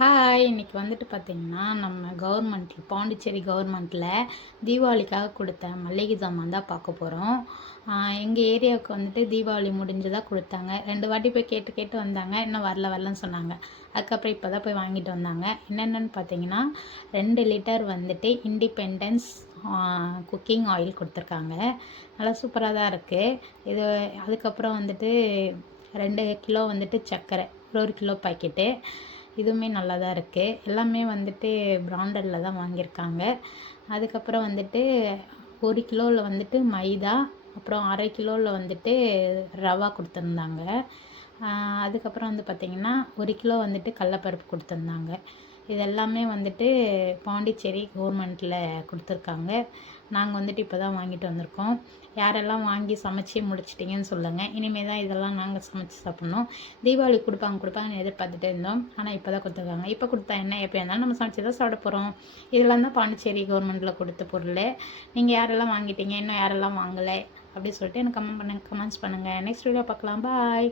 Hi இன்னைக்கு வந்துட்டு பார்த்தீங்கன்னா நம்ம கவர்மெண்ட்டில் பாண்டிச்சேரி கவர்மெண்ட்டில் தீபாவளிக்காக கொடுத்த மளிகை ஜாமான் தான் பார்க்க போகிறோம் எங்கள் ஏரியாவுக்கு வந்துட்டு தீபாவளி முடிஞ்சதாக கொடுத்தாங்க. ரெண்டு வாட்டி போய் கேட்டு கேட்டு வந்தாங்க. இன்னும் வரல வரலன்னு சொன்னாங்க. அதுக்கப்புறம் இப்போ தான் போய் வாங்கிட்டு வந்தாங்க. என்னென்னு பார்த்தீங்கன்னா ரெண்டு லிட்டர் வந்துட்டு இண்டிபெண்டன்ஸ் குக்கிங் ஆயில் கொடுத்துருக்காங்க. நல்லா சூப்பராக தான் இருக்குது இது அதுக்கப்புறம் வந்துட்டு ரெண்டு கிலோ வந்துட்டு சர்க்கரை ஒரு ஒரு கிலோ பாக்கெட்டு இதுவுமே நல்லா தான் இருக்குது எல்லாமே வந்துட்டு பிராண்டடில் தான் வாங்கியிருக்காங்க. அதுக்கப்புறம் வந்துட்டு ஒரு கிலோவில் வந்துட்டு மைதா அப்புறம் அரை கிலோவில் வந்துட்டு ரவா கொடுத்துருந்தாங்க. அதுக்கப்புறம் வந்து பார்த்திங்கன்னா ஒரு கிலோ வந்துட்டு கடலப்பருப்பு கொடுத்துருந்தாங்க. இது எல்லாமே வந்துட்டு பாண்டிச்சேரி கவர்மெண்ட்டில் கொடுத்துருக்காங்க. நாங்கள் வந்துட்டு இப்போ தான் வாங்கிட்டு வந்திருக்கோம். யாரெல்லாம் வாங்கி சமைச்சி முடிச்சிட்டிங்கன்னு சொல்லுங்கள் இனிமேல் தான் இதெல்லாம் நாங்கள் சமைச்சி சாப்பிட்ணும். தீபாவளி கொடுப்பாங்க கொடுப்பாங்கன்னு எதிர்பார்த்துட்டே இருந்தோம். ஆனால் இப்போ தான் கொடுத்துருக்காங்க. இப்போ கொடுத்தா என்ன? எப்போ இருந்தாலும் நம்ம சமைச்சி தான் சாப்பிட போகிறோம் இதெல்லாம் தான் பாண்டிச்சேரி கவர்மெண்ட்டில் கொடுத்த பொருள். நீங்கள் யாரெல்லாம் வாங்கிட்டீங்க? இன்னும் யாரெல்லாம் வாங்கலை? அப்படின்னு சொல்லிட்டு எனக்கு கமெண்ட் பண்ணுங்கள் கமெண்ட்ஸ் பண்ணுங்கள் நெக்ஸ்ட் வீடியோ பார்க்கலாம். பாய்